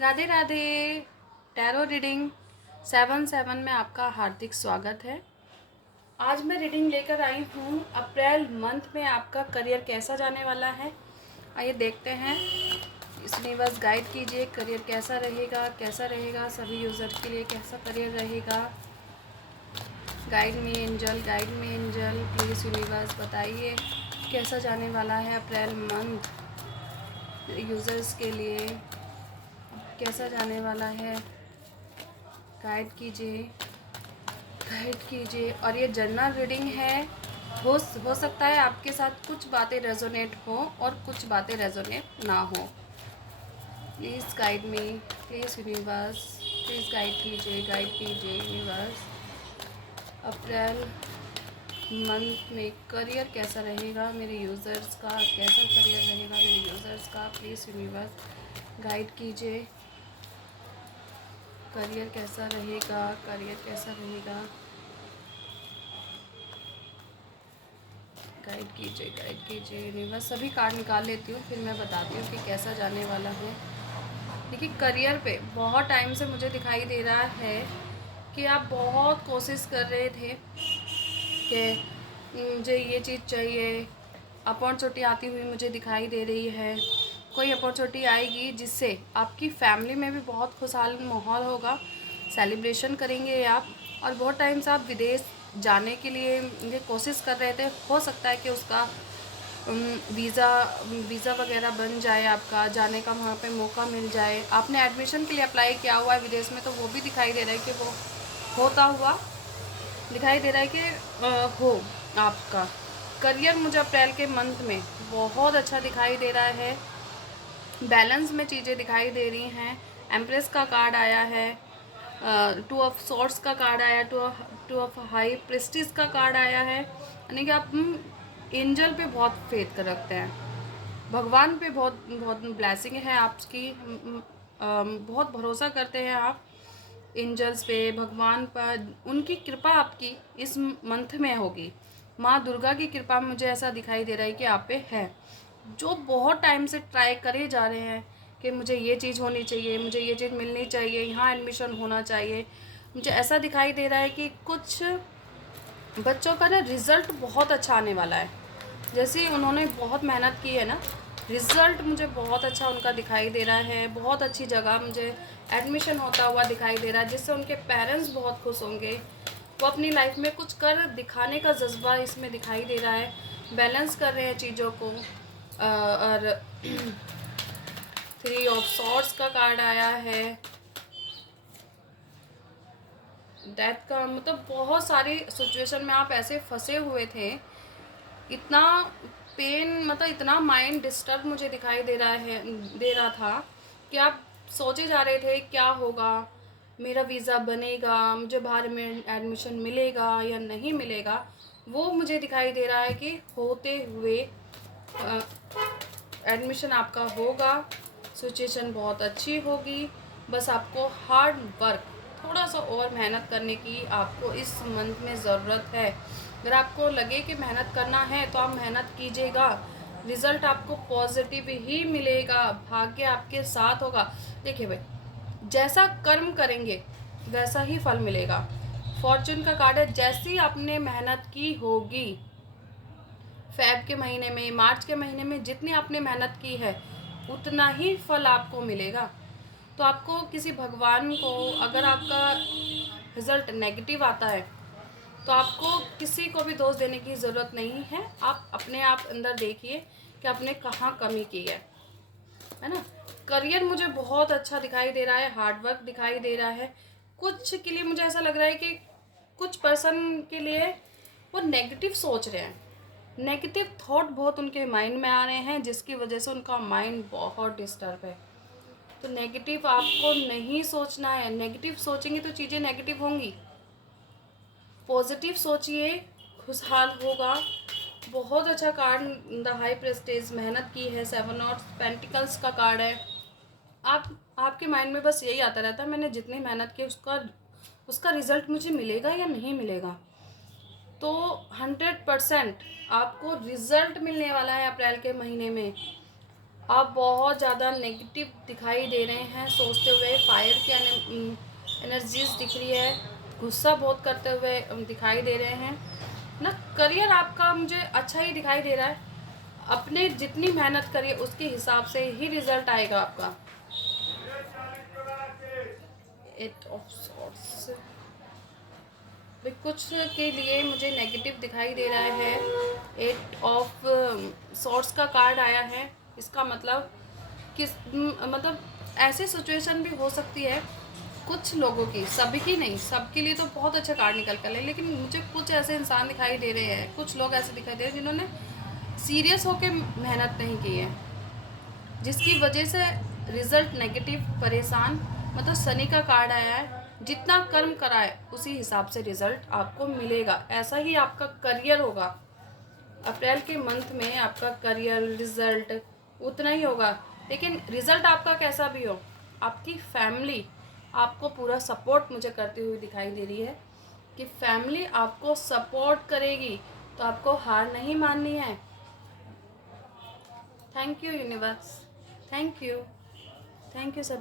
Radhe Radhe. Tarot reading 7/7 में आपका हार्दिक स्वागत है। आज मैं रीडिंग लेकर आई हूँ। अप्रैल मंथ में आपका करियर कैसा जाने वाला है, आइए देखते हैं। इस यूनिवर्स गाइड कीजिए, करियर कैसा रहेगा सभी यूज़र के लिए, कैसा करियर रहेगा। गाइड में एंजल प्लीज़ यूनिवर्स बताइए कैसा जाने वाला है अप्रैल मंथ यूज़र्स के लिए, कैसा जाने वाला है। गाइड कीजिए। और ये जर्नल रीडिंग है। हो सकता है आपके साथ कुछ बातें रेजोनेट हो और कुछ बातें रेजोनेट ना हो। Please guide me, please universe, please guide कीजिए यूनिवर्स। अप्रैल मंथ में करियर कैसा रहेगा मेरे यूज़र्स का, कैसा करियर रहेगा मेरे यूज़र्स का। प्लीज़ यूनिवर्स गाइड कीजिए। करियर कैसा रहेगा। गाइड कीजिए यूनिवर्स। सभी कार्ड निकाल लेती हूँ, फिर मैं बताती हूँ कि कैसा जाने वाला है। देखिए, करियर पे बहुत टाइम से मुझे दिखाई दे रहा है कि आप बहुत कोशिश कर रहे थे कि मुझे ये चीज़ चाहिए। अपॉर्चुनिटी आती हुई मुझे दिखाई दे रही है। कोई अपॉर्चुनिटी आएगी जिससे आपकी फैमिली में भी बहुत खुशहाल माहौल होगा, सेलिब्रेशन करेंगे आप। और बहुत टाइम से आप विदेश जाने के लिए ये कोशिश कर रहे थे। हो सकता है कि उसका वीज़ा वगैरह बन जाए, आपका जाने का वहाँ पे मौका मिल जाए। आपने एडमिशन के लिए अप्लाई किया हुआ है विदेश में, तो वो भी दिखाई दे रहा है कि वो होता हुआ दिखाई दे रहा है कि हो आपका करियर। मुझे अप्रैल के मंथ में बहुत अच्छा दिखाई दे रहा है। बैलेंस में चीज़ें दिखाई दे रही हैं। एम्प्रेस का कार्ड आया है, 2 ऑफ सॉर्ड्स का कार्ड आया, 2 ऑफ हाई प्रेस्टीज का कार्ड आया है। यानी कि आप एंजल पे बहुत फेथ कर रखते हैं, भगवान पे बहुत बहुत ब्लेसिंग है आपकी। बहुत भरोसा करते हैं आप एंजल्स पे, भगवान पर। उनकी कृपा आपकी इस मंथ में होगी। माँ दुर्गा की कृपा मुझे ऐसा दिखाई दे रहा है कि आप पे है। जो बहुत टाइम से ट्राई करे जा रहे हैं कि मुझे ये चीज़ होनी चाहिए, मुझे ये चीज़ मिलनी चाहिए, यहाँ एडमिशन होना चाहिए, मुझे ऐसा दिखाई दे रहा है कि कुछ बच्चों का ना रिज़ल्ट बहुत अच्छा आने वाला है। जैसे उन्होंने बहुत मेहनत की है ना, रिज़ल्ट मुझे बहुत अच्छा उनका दिखाई दे रहा है। बहुत अच्छी जगह मुझे एडमिशन होता हुआ दिखाई दे रहा है, जिससे उनके पेरेंट्स बहुत खुश होंगे। वो अपनी लाइफ में कुछ कर दिखाने का जज्बा इसमें दिखाई दे रहा है। बैलेंस कर रहे हैं चीज़ों को। और 3 ऑफ सॉर्ड्स का कार्ड आया है। डेथ का मतलब बहुत सारी सिचुएशन में आप ऐसे फंसे हुए थे, इतना पेन, मतलब इतना माइंड डिस्टर्ब मुझे दिखाई दे रहा था कि आप सोचे जा रहे थे क्या होगा, मेरा वीज़ा बनेगा, मुझे बाहर में एडमिशन मिलेगा या नहीं मिलेगा। वो मुझे दिखाई दे रहा है कि होते हुए एडमिशन आपका होगा। सिचुएशन बहुत अच्छी होगी। बस आपको हार्ड वर्क, थोड़ा सा और मेहनत करने की आपको इस मंथ में ज़रूरत है। अगर आपको लगे कि मेहनत करना है तो आप मेहनत कीजिएगा। रिज़ल्ट आपको पॉजिटिव ही मिलेगा, भाग्य आपके साथ होगा। देखिए भाई, जैसा कर्म करेंगे वैसा ही फल मिलेगा। फॉर्चून का कार्ड है। जैसी आपने मेहनत की होगी, फेब के महीने में, मार्च के महीने में जितनी आपने मेहनत की है उतना ही फल आपको मिलेगा। तो आपको किसी भगवान को, अगर आपका रिजल्ट नेगेटिव आता है तो आपको किसी को भी दोष देने की ज़रूरत नहीं है। आप अपने आप अंदर देखिए कि आपने कहाँ कमी की है ना। करियर मुझे बहुत अच्छा दिखाई दे रहा है, हार्डवर्क दिखाई दे रहा है। कुछ के लिए मुझे ऐसा लग रहा है कि कुछ पर्सन के लिए वो नेगेटिव सोच रहे हैं, नेगेटिव थॉट बहुत उनके माइंड में आ रहे हैं, जिसकी वजह से उनका माइंड बहुत डिस्टर्ब है। तो नेगेटिव आपको नहीं सोचना है। नेगेटिव सोचेंगे तो चीज़ें नेगेटिव होंगी। पॉजिटिव सोचिए, खुशहाल होगा। बहुत अच्छा कार्ड, द हाई प्रेस्टेज, मेहनत की है। 7 ऑफ पेंटिकल्स का कार्ड है। आपके माइंड में बस यही आता रहता है, मैंने जितनी मेहनत की उसका रिजल्ट मुझे मिलेगा या नहीं मिलेगा। तो 100% आपको रिजल्ट मिलने वाला है अप्रैल के महीने में। आप बहुत ज़्यादा नेगेटिव दिखाई दे रहे हैं सोचते हुए, फायर की एनर्जीज दिख रही है, गुस्सा बहुत करते हुए दिखाई दे रहे हैं ना। करियर आपका मुझे अच्छा ही दिखाई दे रहा है, अपने जितनी मेहनत करिए उसके हिसाब से ही रिजल्ट आएगा आपका। एट ऑफ सॉर्ट्स भी कुछ के लिए मुझे नेगेटिव दिखाई दे रहा है। एट ऑफ सॉर्ट्स का कार्ड आया है, इसका मतलब मतलब ऐसी सिचुएशन भी हो सकती है कुछ लोगों की, सभी की नहीं, सबके लिए तो बहुत अच्छा कार्ड निकल कर है, लेकिन मुझे कुछ ऐसे इंसान दिखाई दे रहे हैं, कुछ लोग ऐसे दिखाई दे रहे हैं जिन्होंने सीरियस होकर मेहनत नहीं की है, जिसकी वजह से रिजल्ट नेगेटिव, परेशान। मतलब शनि का कार्ड आया है, जितना कर्म कराए उसी हिसाब से रिजल्ट आपको मिलेगा। ऐसा ही आपका करियर होगा, अप्रैल के मंथ में आपका करियर रिजल्ट उतना ही होगा। लेकिन रिजल्ट आपका कैसा भी हो, आपकी फैमिली आपको पूरा सपोर्ट मुझे करती हुई दिखाई दे रही है कि फैमिली आपको सपोर्ट करेगी, तो आपको हार नहीं माननी है। Thank you universe, thank you, thank you सब।